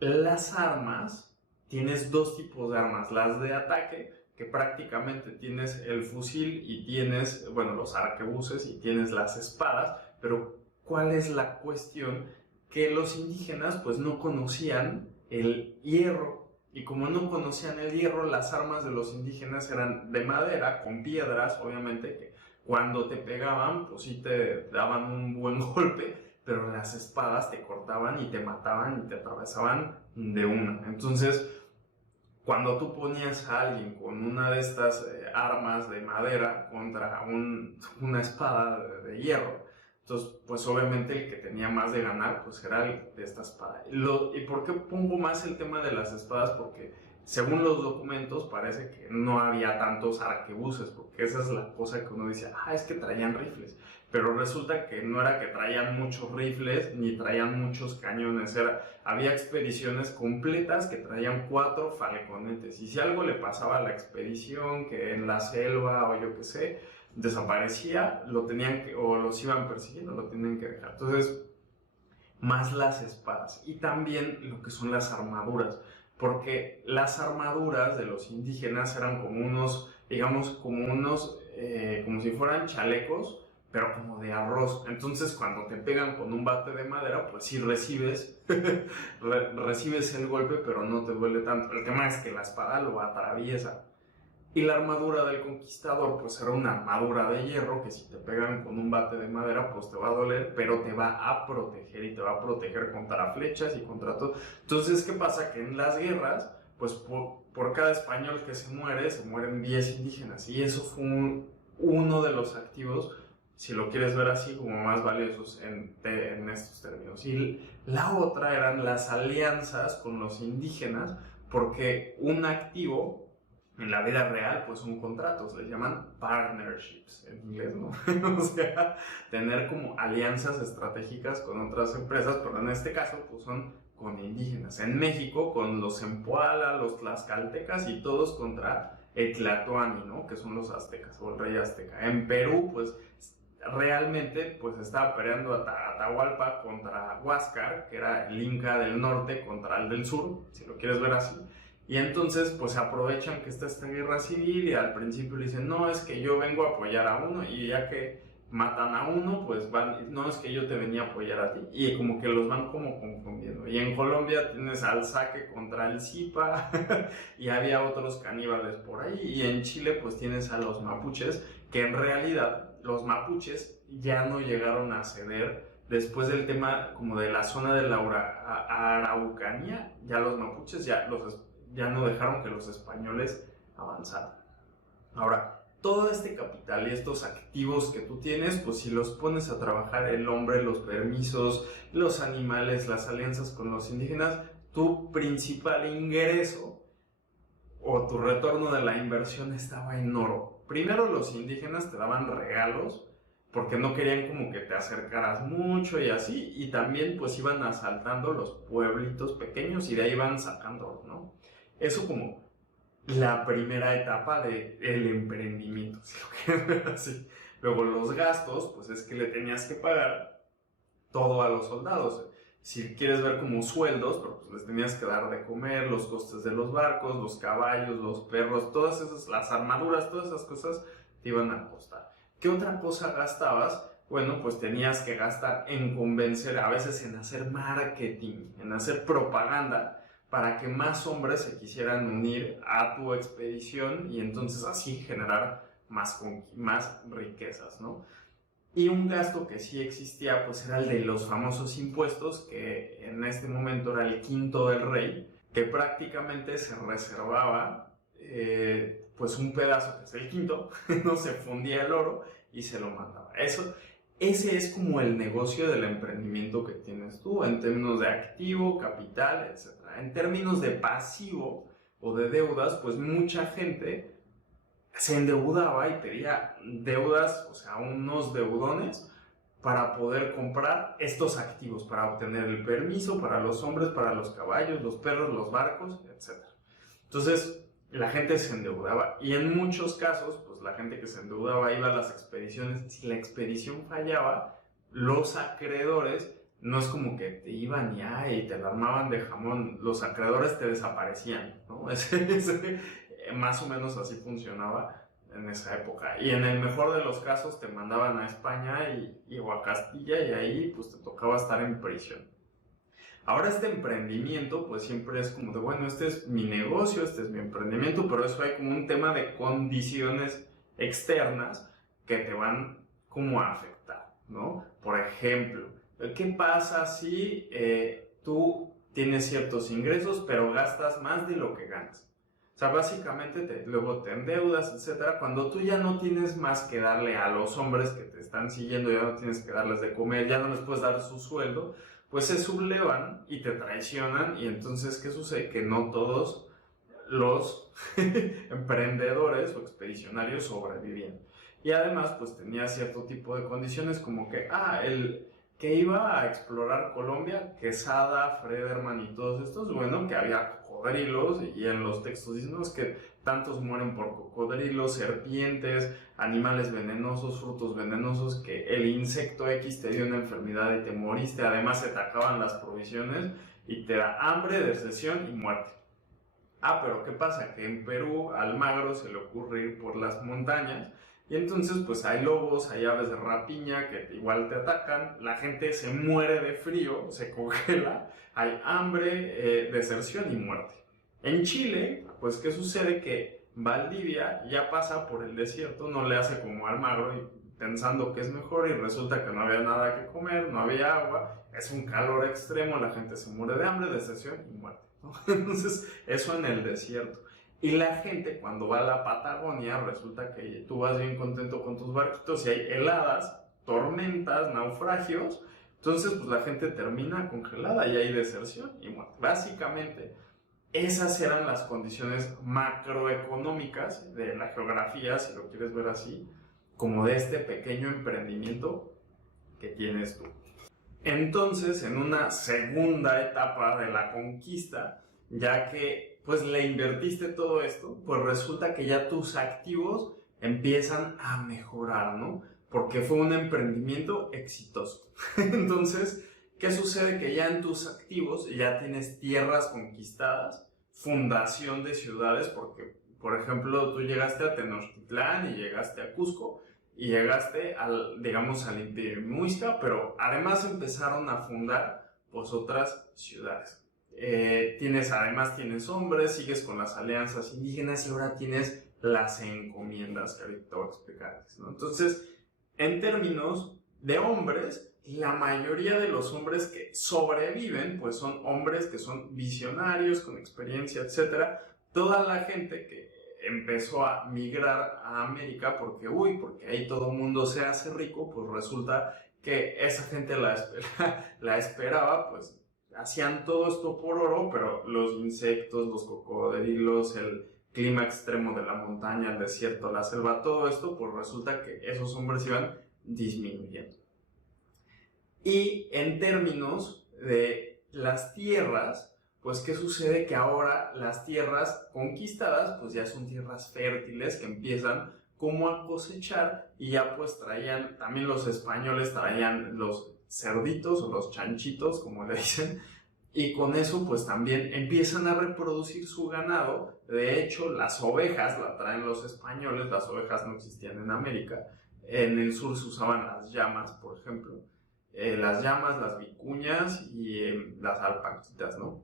las armas, tienes dos tipos de armas: las de ataque, que prácticamente tienes el fusil y tienes, bueno, los arquebuses y tienes las espadas. Pero ¿cuál es la cuestión? Que los indígenas pues no conocían el hierro, y como no conocían el hierro, las armas de los indígenas eran de madera, con piedras, obviamente, que cuando te pegaban pues sí te daban un buen golpe, pero las espadas te cortaban y te mataban y te atravesaban de una. Entonces, cuando tú ponías a alguien con una de estas armas de madera contra una espada de hierro, entonces pues obviamente el que tenía más de ganar pues era el de esta espada. ¿Y por qué pongo más el tema de las espadas? Porque según los documentos parece que no había tantos arquebuses, porque esa es la cosa que uno dice: es que traían rifles. pero resulta que no era que traían muchos rifles ni traían muchos cañones, había expediciones completas que traían 4 falconetes, y si algo le pasaba a la expedición, que en la selva o yo qué sé, desaparecía, lo tenían que, o los iban persiguiendo, lo tenían que dejar. Entonces, más las espadas y también lo que son las armaduras, porque las armaduras de los indígenas eran como unos, digamos, como si fueran chalecos, pero como de arroz. Entonces, cuando te pegan con un bate de madera, pues sí recibes, recibes el golpe, pero no te duele tanto. El tema es que la espada lo atraviesa. Y la armadura del conquistador, pues era una armadura de hierro que si te pegan con un bate de madera, pues te va a doler, pero te va a proteger y te va a proteger contra flechas y contra todo. Entonces, ¿qué pasa? Que en las guerras, pues por cada español que se mueren 10 indígenas. Y eso fue uno de los activos, si lo quieres ver así, como más valiosos en estos términos. Y la otra eran las alianzas con los indígenas, porque un activo en la vida real, pues son contratos, les llaman partnerships en inglés, ¿no? O sea, tener como alianzas estratégicas con otras empresas, pero en este caso, pues son con indígenas. En México, con los Empuala, los tlaxcaltecas y todos contra el Tlatoani, ¿no? Que son los aztecas o el rey azteca. En Perú, pues realmente, pues estaba peleando Atahualpa contra Huáscar, que era el Inca del norte contra el del sur, si lo quieres ver así. Y entonces pues aprovechan que está esta guerra civil y al principio le dicen, no, es que yo vengo a apoyar a uno, y ya que matan a uno, pues van, no, es que yo te venía a apoyar a ti, y como que los van como confundiendo. Y en Colombia tienes al Saque contra el Zipa y había otros caníbales por ahí, y en Chile pues tienes a los mapuches, que en realidad los mapuches ya no llegaron a ceder. Después del tema como de la zona de la Araucanía, ya los mapuches ya no dejaron que los españoles avanzaran. Ahora, todo este capital y estos activos que tú tienes, pues si los pones a trabajar el hombre, los permisos, los animales, las alianzas con los indígenas, tu principal ingreso o tu retorno de la inversión estaba en oro. Primero los indígenas te daban regalos porque no querían como que te acercaras mucho y así, y también pues iban asaltando los pueblitos pequeños y de ahí van sacando, ¿no? Eso como la primera etapa del emprendimiento, si lo quieres ver así. Luego los gastos, pues es que le tenías que pagar todo a los soldados. Si quieres ver como sueldos, pero pues les tenías que dar de comer, los costes de los barcos, los caballos, los perros, todas esas, las armaduras, todas esas cosas te iban a costar. ¿Qué otra cosa gastabas? Bueno, pues tenías que gastar en convencer, a veces en hacer marketing, en hacer propaganda, para que más hombres se quisieran unir a tu expedición y entonces así generar más riquezas, ¿no? Y un gasto que sí existía, pues era el de los famosos impuestos, que en este momento era el quinto del rey, que prácticamente se reservaba pues un pedazo, que es el quinto, no se fundía el oro y se lo mandaba. Ese es como el negocio del emprendimiento que tienes tú, en términos de activo, capital, etc. En términos de pasivo o de deudas, pues mucha gente se endeudaba y pedía deudas, o sea, unos deudones para poder comprar estos activos, para obtener el permiso para los hombres, para los caballos, los perros, los barcos, etc. Entonces, la gente se endeudaba y en muchos casos, pues la gente que se endeudaba iba a las expediciones. Si la expedición fallaba, los acreedores no es como que te iban y te la armaban de jamón, los acreedores te desaparecían, ¿no? Más o menos así funcionaba en esa época. Y en el mejor de los casos te mandaban a España o a Castilla, y ahí pues te tocaba estar en prisión. Ahora este emprendimiento pues siempre es como de, bueno, este es mi negocio, este es mi emprendimiento, pero eso hay como un tema de condiciones externas que te van como a afectar, ¿no? Por ejemplo, ¿qué pasa si tú tienes ciertos ingresos pero gastas más de lo que ganas? O sea, básicamente luego te endeudas, etcétera. Cuando tú ya no tienes más que darle a los hombres que te están siguiendo, ya no tienes que darles de comer, ya no les puedes dar su sueldo, pues se sublevan y te traicionan. Y entonces, ¿qué sucede? Que no todos los emprendedores o expedicionarios sobrevivían. y además pues tenía cierto tipo de condiciones como que, el que iba a explorar Colombia, Quesada, Frederman y todos estos, bueno, que había cocodrilos y en los textos dicen, no, es que tantos mueren por cocodrilos, serpientes, animales venenosos, frutos venenosos, que el insecto X te dio una enfermedad y te moriste, además se te acaban las provisiones y te da hambre, deserción y muerte. Pero ¿qué pasa? Que en Perú al magro se le ocurre ir por las montañas y entonces pues hay lobos, hay aves de rapiña que igual te atacan, la gente se muere de frío, se congela, hay hambre, deserción y muerte. En Chile, pues ¿qué sucede? Que Valdivia ya pasa por el desierto, no le hace como Almagro y pensando que es mejor y resulta que no había nada que comer, no había agua, es un calor extremo, la gente se muere de hambre, deserción y muerte, ¿no? Entonces, eso en el desierto. Y la gente cuando va a la Patagonia, resulta que tú vas bien contento con tus barquitos y hay heladas, tormentas, naufragios, entonces pues la gente termina congelada y hay deserción y muerte. Básicamente, esas eran las condiciones macroeconómicas de la geografía, si lo quieres ver así, como de este pequeño emprendimiento que tienes tú. Entonces, en una segunda etapa de la conquista, ya que pues le invertiste todo esto, pues resulta que ya tus activos empiezan a mejorar, ¿no? Porque fue un emprendimiento exitoso. Entonces, ¿qué sucede? Que ya en tus activos ya tienes tierras conquistadas, fundación de ciudades, porque, por ejemplo, tú llegaste a Tenochtitlán y llegaste a Cusco, y llegaste digamos, al Imperio Muisca, pero además empezaron a fundar pues otras ciudades. Además tienes hombres, sigues con las alianzas indígenas y ahora tienes las encomiendas que ahorita te voy a explicar, ¿no? Entonces, en términos de hombres, la mayoría de los hombres que sobreviven pues son hombres que son visionarios, con experiencia, etc. Toda la gente que empezó a migrar a América porque ahí todo el mundo se hace rico, pues resulta que esa gente la esperaba, pues hacían todo esto por oro, pero los insectos, los cocodrilos, el clima extremo de la montaña, el desierto, la selva, todo esto, pues resulta que esos hombres iban disminuyendo. Y en términos de las tierras, pues ¿qué sucede? Que ahora las tierras conquistadas pues ya son tierras fértiles que empiezan como a cosechar y ya pues también los españoles traían los cerditos o los chanchitos como le dicen, y con eso pues también empiezan a reproducir su ganado. De hecho, las ovejas la traen los españoles, las ovejas no existían en América, en el sur se usaban las llamas, por ejemplo, las llamas, las vicuñas y las alpaquitas, ¿no?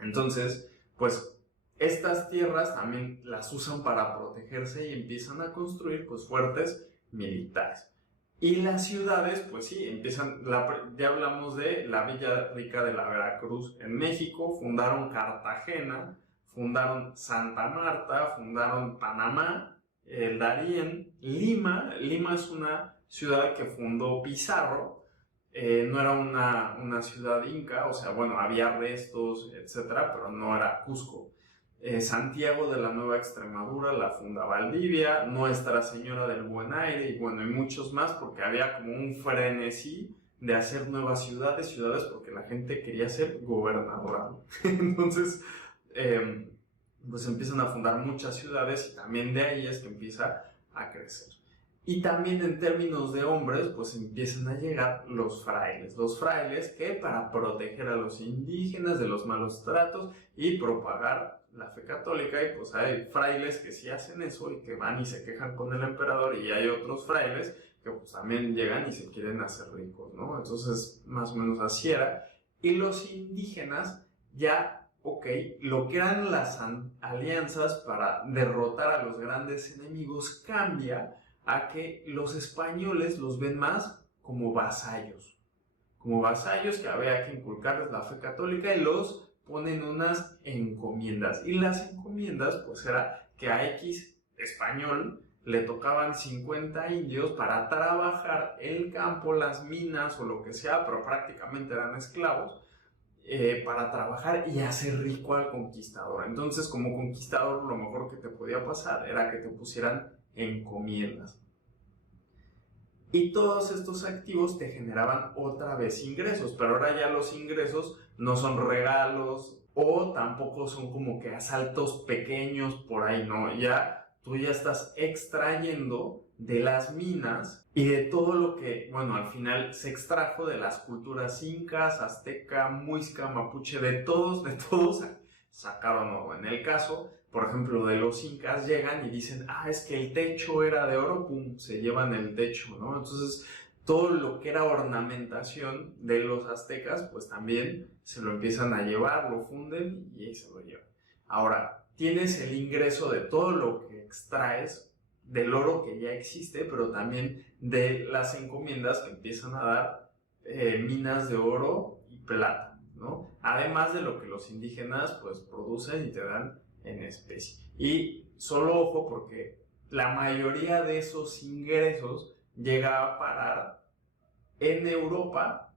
Entonces, pues estas tierras también las usan para protegerse y empiezan a construir pues fuertes militares. Y las ciudades, pues sí, ya hablamos de la Villa Rica de la Veracruz en México, fundaron Cartagena, fundaron Santa Marta, fundaron Panamá, el Darién, Lima es una ciudad que fundó Pizarro. No era una ciudad inca, o sea, bueno, había restos, etcétera, pero no era Cusco. Santiago de la Nueva Extremadura la funda Valdivia, Nuestra Señora del Buen Aire y bueno, y muchos más, porque había como un frenesí de hacer nuevas ciudades, porque la gente quería ser gobernadora, ¿no? Entonces, pues empiezan a fundar muchas ciudades y también de ahí es que empieza a crecer. Y también en términos de hombres, pues empiezan a llegar los frailes que para proteger a los indígenas de los malos tratos y propagar la fe católica, y pues hay frailes que sí hacen eso y que van y se quejan con el emperador, y hay otros frailes que pues también llegan y se quieren hacer ricos, ¿no? Entonces, más o menos así era. Y los indígenas ya, lo que eran las alianzas para derrotar a los grandes enemigos cambia a que los españoles los ven más como vasallos que había que inculcarles la fe católica y los ponen unas encomiendas. Y las encomiendas, pues era que a X español le tocaban 50 indios para trabajar el campo, las minas o lo que sea, pero prácticamente eran esclavos, para trabajar y hacer rico al conquistador. Entonces, como conquistador, lo mejor que te podía pasar era que te pusieran encomiendas. Y todos estos activos te generaban otra vez ingresos, pero ahora ya los ingresos no son regalos o tampoco son como que asaltos pequeños por ahí, ¿no? Ya tú ya estás extrayendo de las minas y de todo lo que, bueno, al final se extrajo de las culturas incas, azteca, muisca, mapuche, de todos sacaron oro. En el caso, por ejemplo, de los incas, llegan y dicen, es que el techo era de oro, pum, se llevan el techo, ¿no? Entonces, todo lo que era ornamentación de los aztecas, pues también se lo empiezan a llevar, lo funden y ahí se lo llevan. Ahora, tienes el ingreso de todo lo que extraes del oro que ya existe, pero también de las encomiendas que empiezan a dar minas de oro y plata, ¿no? Además de lo que los indígenas pues producen y te dan en especie. Y solo ojo porque la mayoría de esos ingresos llega a parar en Europa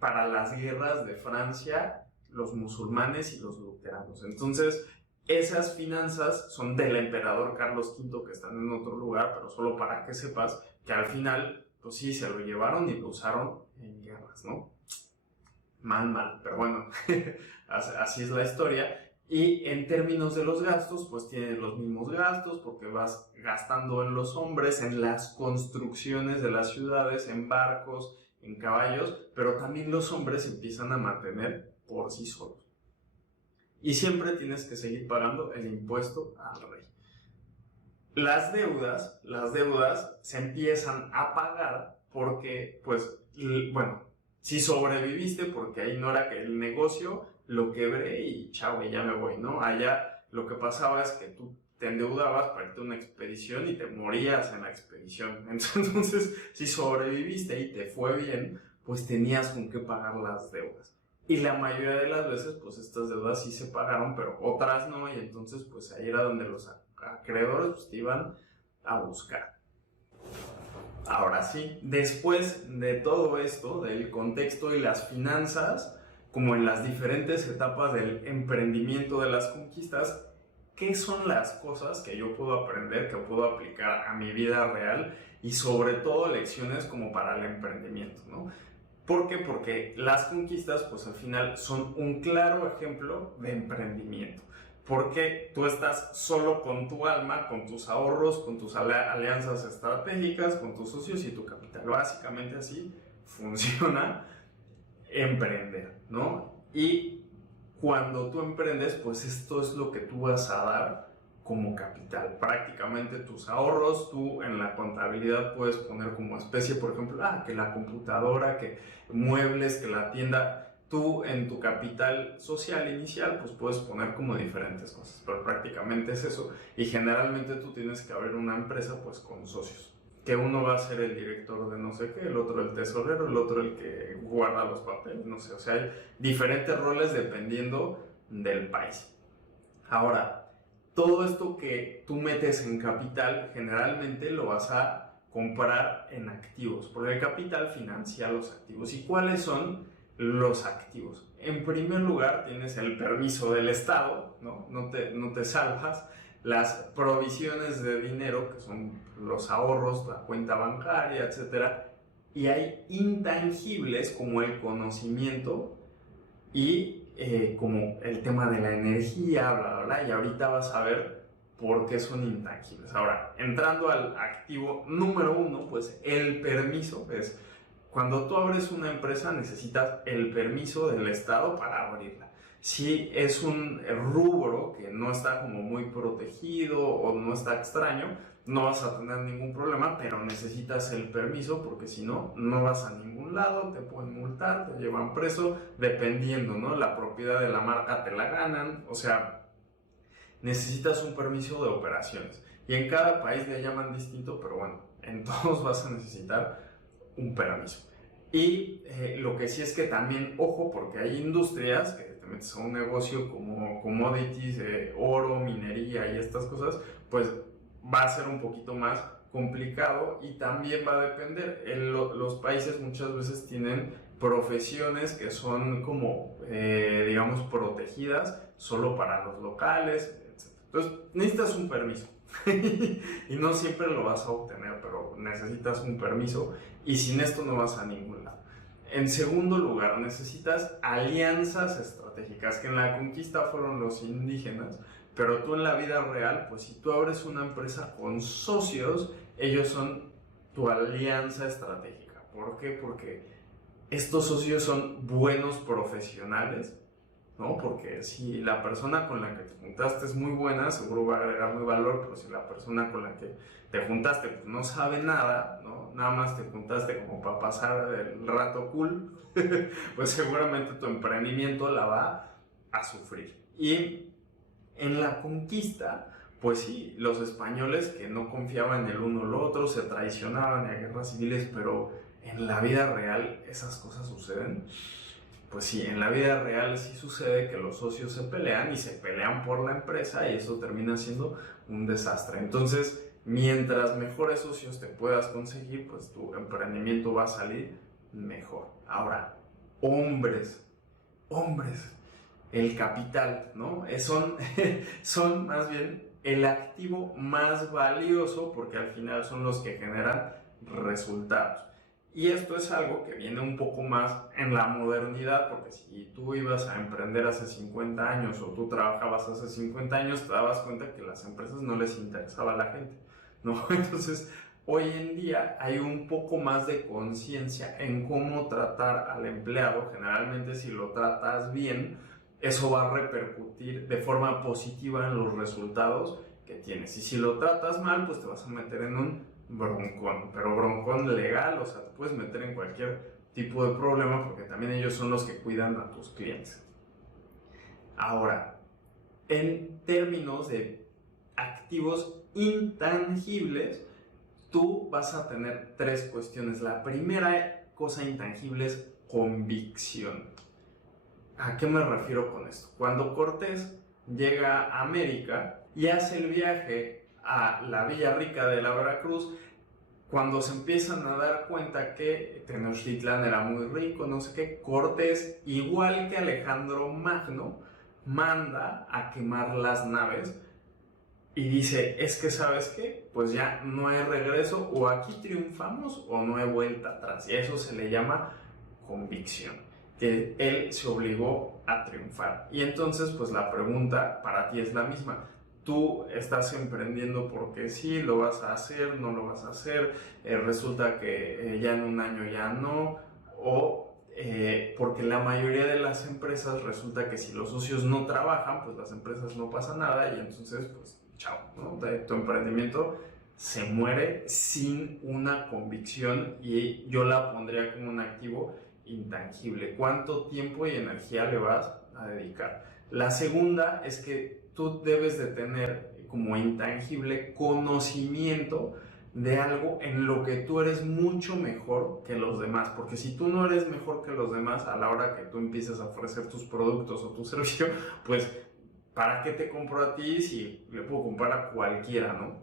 para las guerras de Francia, los musulmanes y los luteranos. Entonces, esas finanzas son del emperador Carlos V, que están en otro lugar, pero solo para que sepas que al final, pues sí, se lo llevaron y lo usaron en guerras, ¿no? Mal, pero bueno, así es la historia. Y en términos de los gastos, pues tienes los mismos gastos porque vas gastando en los hombres, en las construcciones de las ciudades, en barcos, en caballos, pero también los hombres se empiezan a mantener por sí solos. Y siempre tienes que seguir pagando el impuesto al rey. Las deudas se empiezan a pagar porque, pues, bueno, si sobreviviste, porque ahí no era que el negocio lo quebré y chao, y ya me voy, ¿no? Allá lo que pasaba es que tú te endeudabas para irte a una expedición y te morías en la expedición. Entonces, si sobreviviste y te fue bien, pues tenías con qué pagar las deudas. Y la mayoría de las veces, pues estas deudas sí se pagaron, pero otras no, y entonces pues ahí era donde los acreedores pues, te iban a buscar. Ahora sí, después de todo esto, del contexto y las finanzas, como en las diferentes etapas del emprendimiento de las conquistas, ¿qué son las cosas que yo puedo aprender, que puedo aplicar a mi vida real y sobre todo lecciones como para el emprendimiento, ¿no? ¿Por qué? Porque las conquistas, pues al final son un claro ejemplo de emprendimiento. Porque tú estás solo con tu alma, con tus ahorros, con tus alianzas estratégicas, con tus socios y tu capital. Básicamente así funciona emprender, ¿no? Y cuando tú emprendes, pues esto es lo que tú vas a dar como capital. Prácticamente tus ahorros, tú en la contabilidad puedes poner como especie, por ejemplo, que la computadora, que muebles, que la tienda. Tú en tu capital social inicial, pues puedes poner como diferentes cosas, pero prácticamente es eso. Y generalmente tú tienes que abrir una empresa pues con socios. Que uno va a ser el director de no sé qué, el otro el tesorero, el otro el que guarda los papeles, no sé. O sea, hay diferentes roles dependiendo del país. Ahora, todo esto que tú metes en capital, generalmente lo vas a comprar en activos, porque el capital financia los activos. ¿Y cuáles son los activos? En primer lugar, tienes el permiso del Estado, ¿no? No te salvas. Las provisiones de dinero, que son los ahorros, la cuenta bancaria, etc. Y hay intangibles como el conocimiento y como el tema de la energía, bla, bla, bla, y ahorita vas a ver por qué son intangibles. Ahora, entrando al activo número 1, pues el permiso es, cuando tú abres una empresa necesitas el permiso del Estado para abrirla. Si es un rubro que no está como muy protegido o no está extraño, no vas a tener ningún problema, pero necesitas el permiso porque si no, no vas a ningún lado, te pueden multar, te llevan preso, dependiendo, ¿no? La propiedad de la marca te la ganan, o sea, necesitas un permiso de operaciones. Y en cada país le llaman distinto, pero bueno, en todos vas a necesitar un permiso. Y lo que sí es que también, ojo, porque hay industrias que te metes a un negocio como commodities, oro, minería y estas cosas, pues va a ser un poquito más complicado y también va a depender. Los países muchas veces tienen profesiones que son como, digamos, protegidas solo para los locales, etc. Entonces necesitas un permiso. Y no siempre lo vas a obtener, pero necesitas un permiso y sin esto no vas a ningún lado. En segundo lugar, necesitas alianzas estratégicas, que en la conquista fueron los indígenas, pero tú en la vida real, pues si tú abres una empresa con socios, ellos son tu alianza estratégica. ¿Por qué? Porque estos socios son buenos profesionales, ¿no? Porque si la persona con la que te juntaste es muy buena, seguro va a agregar muy valor, pero si la persona con la que te juntaste pues no sabe nada, ¿no? Nada más te juntaste como para pasar el rato cool, pues seguramente tu emprendimiento la va a sufrir. Y en la conquista, pues sí, los españoles que no confiaban el uno en el otro, se traicionaban en guerras civiles, pero en la vida real esas cosas suceden. Pues sí, en la vida real sí sucede que los socios se pelean y se pelean por la empresa y eso termina siendo un desastre. Entonces, mientras mejores socios te puedas conseguir, pues tu emprendimiento va a salir mejor. Ahora, hombres, el capital, ¿no? Son más bien el activo más valioso porque al final son los que generan resultados. Y esto es algo que viene un poco más en la modernidad, porque si tú ibas a emprender hace 50 años o tú trabajabas hace 50 años, te dabas cuenta que las empresas no les interesaba a la gente, ¿no? Entonces, hoy en día hay un poco más de conciencia en cómo tratar al empleado. Generalmente, si lo tratas bien, eso va a repercutir de forma positiva en los resultados que tienes. Y si lo tratas mal, pues te vas a meter en un broncón, pero broncón legal, o sea, te puedes meter en cualquier tipo de problema porque también ellos son los que cuidan a tus clientes. Ahora, en términos de activos intangibles, tú vas a tener tres cuestiones. La primera cosa intangible es convicción. ¿A qué me refiero con esto? Cuando Cortés llega a América y hace el viaje a la Villa Rica de la Veracruz, cuando se empiezan a dar cuenta que Tenochtitlán era muy rico, no sé qué, Cortés, igual que Alejandro Magno, manda a quemar las naves y dice, es que ¿sabes qué? Pues ya no hay regreso, o aquí triunfamos o no hay vuelta atrás, y a eso se le llama convicción, que él se obligó a triunfar. Y entonces pues la pregunta para ti es la misma. Tú estás emprendiendo porque sí, lo vas a hacer, no lo vas a hacer, resulta que ya en un año ya no, o porque la mayoría de las empresas resulta que si los socios no trabajan, pues las empresas no pasa nada y entonces pues chao, ¿no? Tu emprendimiento se muere sin una convicción y yo la pondría como un activo intangible. ¿Cuánto tiempo y energía le vas a dedicar? La segunda es que tú debes de tener como intangible conocimiento de algo en lo que tú eres mucho mejor que los demás, porque si tú no eres mejor que los demás a la hora que tú empieces a ofrecer tus productos o tu servicio, pues ¿para qué te compro a ti si le puedo comprar a cualquiera, ¿no?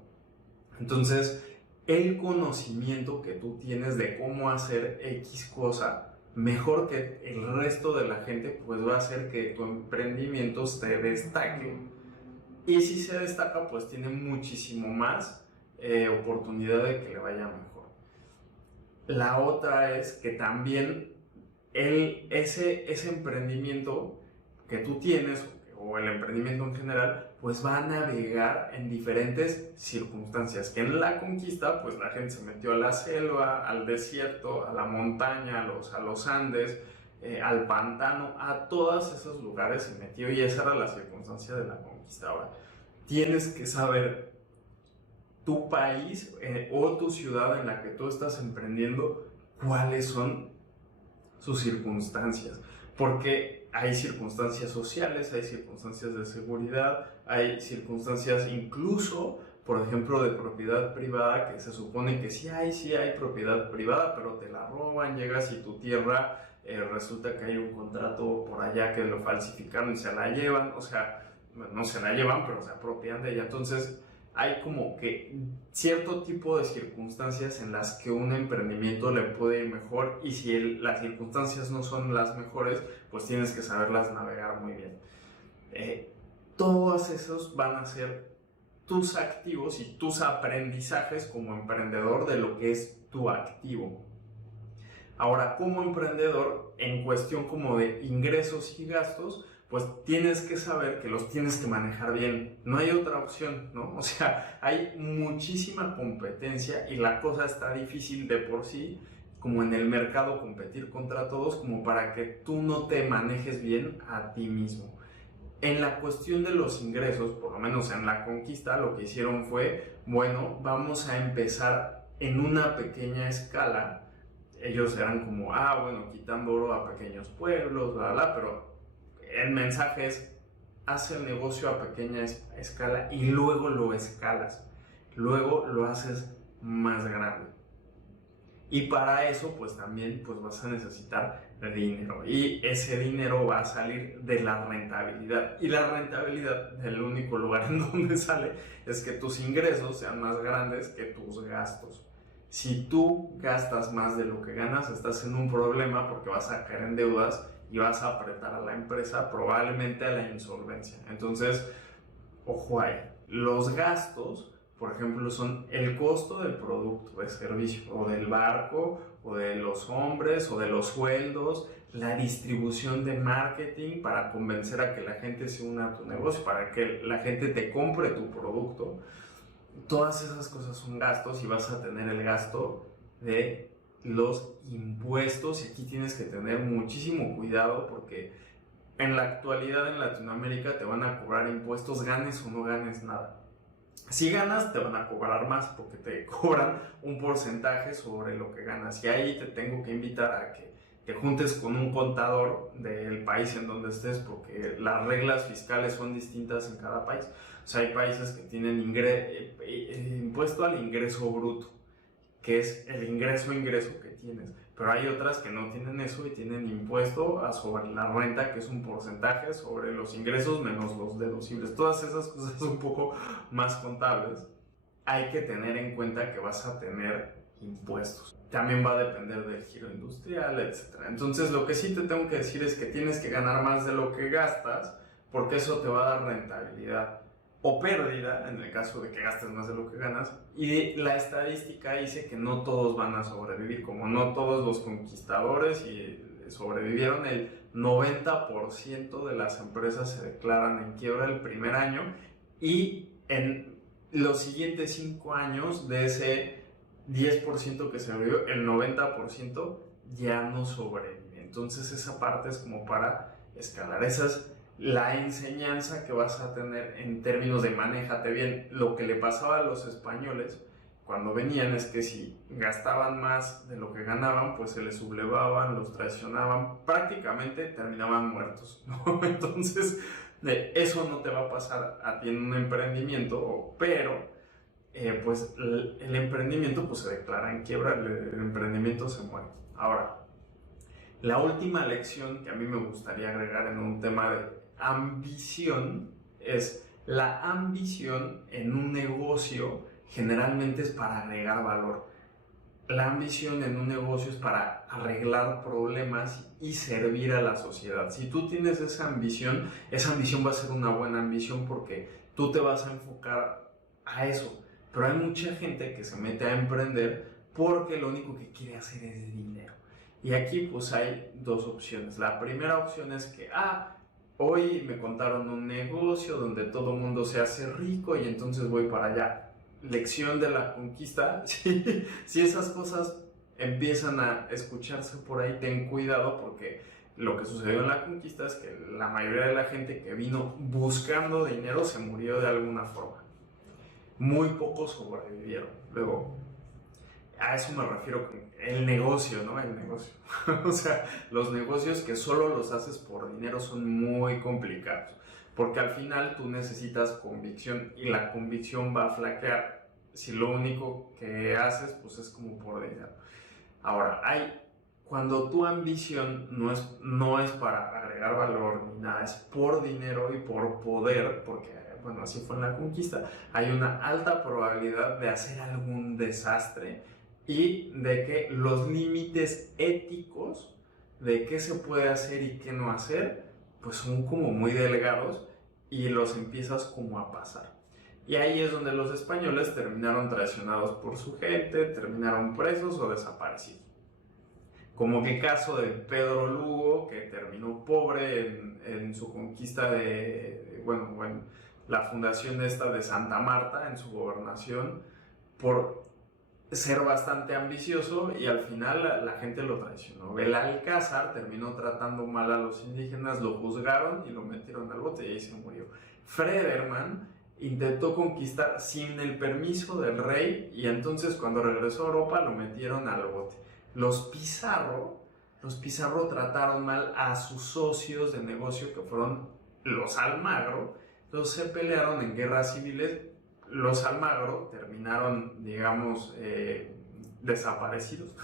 Entonces, el conocimiento que tú tienes de cómo hacer X cosa mejor que el resto de la gente, pues va a hacer que tu emprendimiento se destaque. Y si se destaca, pues tiene muchísimo más oportunidad de que le vaya mejor. La otra es que también ese emprendimiento que tú tienes, o el emprendimiento en general, pues va a navegar en diferentes circunstancias. Que en la conquista, pues la gente se metió a la selva, al desierto, a la montaña, a los Andes, al pantano, a todos esos lugares se metió y esa era la circunstancia de la conquista. Ahora, tienes que saber tu país o tu ciudad en la que tú estás emprendiendo, cuáles son sus circunstancias, porque hay circunstancias sociales, hay circunstancias de seguridad, hay circunstancias incluso, por ejemplo, de propiedad privada, que se supone que sí hay propiedad privada, pero te la roban, llegas y tu tierra resulta que hay un contrato por allá que lo falsificaron y se la llevan, o sea, no se la llevan, pero se apropian de ella. Entonces, hay como que cierto tipo de circunstancias en las que un emprendimiento le puede ir mejor y si las circunstancias no son las mejores, pues tienes que saberlas navegar muy bien. Todos esos van a ser tus activos y tus aprendizajes como emprendedor de lo que es tu activo. Ahora, como emprendedor, en cuestión como de ingresos y gastos, pues tienes que saber que los tienes que manejar bien. No hay otra opción, ¿no? O sea, hay muchísima competencia y la cosa está difícil de por sí, como en el mercado competir contra todos, como para que tú no te manejes bien a ti mismo. En la cuestión de los ingresos, por lo menos en la conquista, lo que hicieron fue, bueno, vamos a empezar en una pequeña escala. Ellos eran como, bueno, quitando oro a pequeños pueblos, bla, bla, pero el mensaje es, haz el negocio a pequeña escala y luego lo escalas, luego lo haces más grande. Y para eso, pues también pues vas a necesitar dinero. Y ese dinero va a salir de la rentabilidad. Y la rentabilidad, el único lugar en donde sale, es que tus ingresos sean más grandes que tus gastos. Si tú gastas más de lo que ganas, estás en un problema porque vas a caer en deudas y vas a apretar a la empresa probablemente a la insolvencia. Entonces, ojo ahí. Los gastos, por ejemplo, son el costo del producto, de servicio, o del barco, o de los hombres, o de los sueldos, la distribución de marketing para convencer a que la gente se una a tu negocio, para que la gente te compre tu producto. Todas esas cosas son gastos y vas a tener el gasto de los impuestos y aquí tienes que tener muchísimo cuidado porque en la actualidad en Latinoamérica te van a cobrar impuestos, ganes o no ganes nada. Si ganas, te van a cobrar más porque te cobran un porcentaje sobre lo que ganas. Y ahí te tengo que invitar a que te juntes con un contador del país en donde estés porque las reglas fiscales son distintas en cada país. O sea, hay países que tienen impuesto al ingreso bruto, que es el ingreso que tienes. Pero hay otras que no tienen eso y tienen impuesto sobre la renta, que es un porcentaje sobre los ingresos menos los deducibles. Todas esas cosas un poco más contables. Hay que tener en cuenta que vas a tener impuestos. También va a depender del giro industrial, etc. Entonces, lo que sí te tengo que decir es que tienes que ganar más de lo que gastas, porque eso te va a dar rentabilidad o pérdida en el caso de que gastes más de lo que ganas. Y la estadística dice que no todos van a sobrevivir, como no todos los conquistadores sobrevivieron. El 90% de las empresas se declaran en quiebra el primer año y en los siguientes 5 años de ese 10% que sobrevivió, el 90% ya no sobrevive. Entonces esa parte es como para escalar. Esa es la enseñanza que vas a tener en términos de manéjate bien. Lo que le pasaba a los españoles cuando venían es que si gastaban más de lo que ganaban, pues se les sublevaban, los traicionaban, prácticamente terminaban muertos, ¿no? Entonces, eso no te va a pasar a ti en un emprendimiento, pero pues el emprendimiento pues se declara en quiebra, el emprendimiento se muere. Ahora, la última lección que a mí me gustaría agregar en un tema de ambición es la ambición en un negocio generalmente es para agregar valor. La ambición en un negocio es para arreglar problemas y servir a la sociedad. Si tú tienes esa ambición va a ser una buena ambición porque tú te vas a enfocar a eso. Pero hay mucha gente que se mete a emprender porque lo único que quiere hacer es dinero. Y aquí pues hay dos opciones. La primera opción es que, hoy me contaron un negocio donde todo el mundo se hace rico y entonces voy para allá. Lección de la conquista. Si esas cosas empiezan a escucharse por ahí, ten cuidado porque lo que sucedió en la conquista es que la mayoría de la gente que vino buscando dinero se murió de alguna forma. Muy pocos sobrevivieron. Luego, a eso me refiero con el negocio, ¿no? El negocio. O sea, los negocios que solo los haces por dinero son muy complicados. Porque al final tú necesitas convicción y la convicción va a flaquear si lo único que haces pues es como por dinero. Ahora, cuando tu ambición no es para agregar valor ni nada, es por dinero y por poder, porque bueno, así fue en la conquista, hay una alta probabilidad de hacer algún desastre y de que los límites éticos de qué se puede hacer y qué no hacer, pues son como muy delgados y los empiezas como a pasar. Y ahí es donde los españoles terminaron traicionados por su gente, terminaron presos o desaparecidos. Como el caso de Pedro Lugo, que terminó pobre en su conquista bueno, la fundación de Santa Marta, en su gobernación, por ser bastante ambicioso y al final la gente lo traicionó. Belalcázar terminó tratando mal a los indígenas, lo juzgaron y lo metieron al bote y ahí se murió. Frederman intentó conquistar sin el permiso del rey y entonces cuando regresó a Europa lo metieron al bote. Los Pizarro trataron mal a sus socios de negocio que fueron los Almagro, entonces se pelearon en guerras civiles. Los Almagro terminaron, digamos, desaparecidos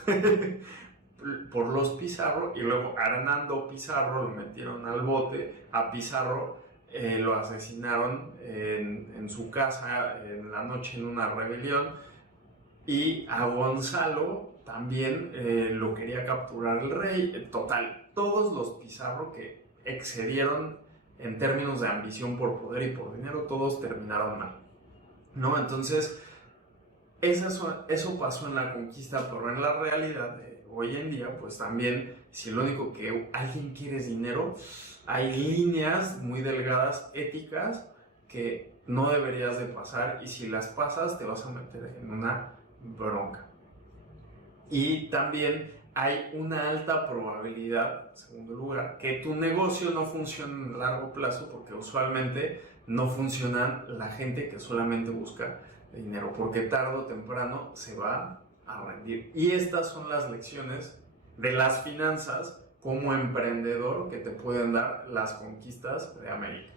por los Pizarro y luego a Hernando Pizarro lo metieron al bote. A Pizarro lo asesinaron en su casa en la noche en una rebelión y a Gonzalo también lo quería capturar el rey. Total, todos los Pizarro que excedieron en términos de ambición por poder y por dinero, todos terminaron mal, ¿no? Entonces, eso pasó en la conquista, pero en la realidad de hoy en día, pues también, si lo único que alguien quiere es dinero, hay líneas muy delgadas éticas que no deberías de pasar y si las pasas te vas a meter en una bronca. Y también hay una alta probabilidad, en segundo lugar, que tu negocio no funcione a largo plazo porque usualmente no funcionan la gente que solamente busca dinero, porque tarde o temprano se va a rendir. Y estas son las lecciones de las finanzas como emprendedor que te pueden dar las conquistas de América.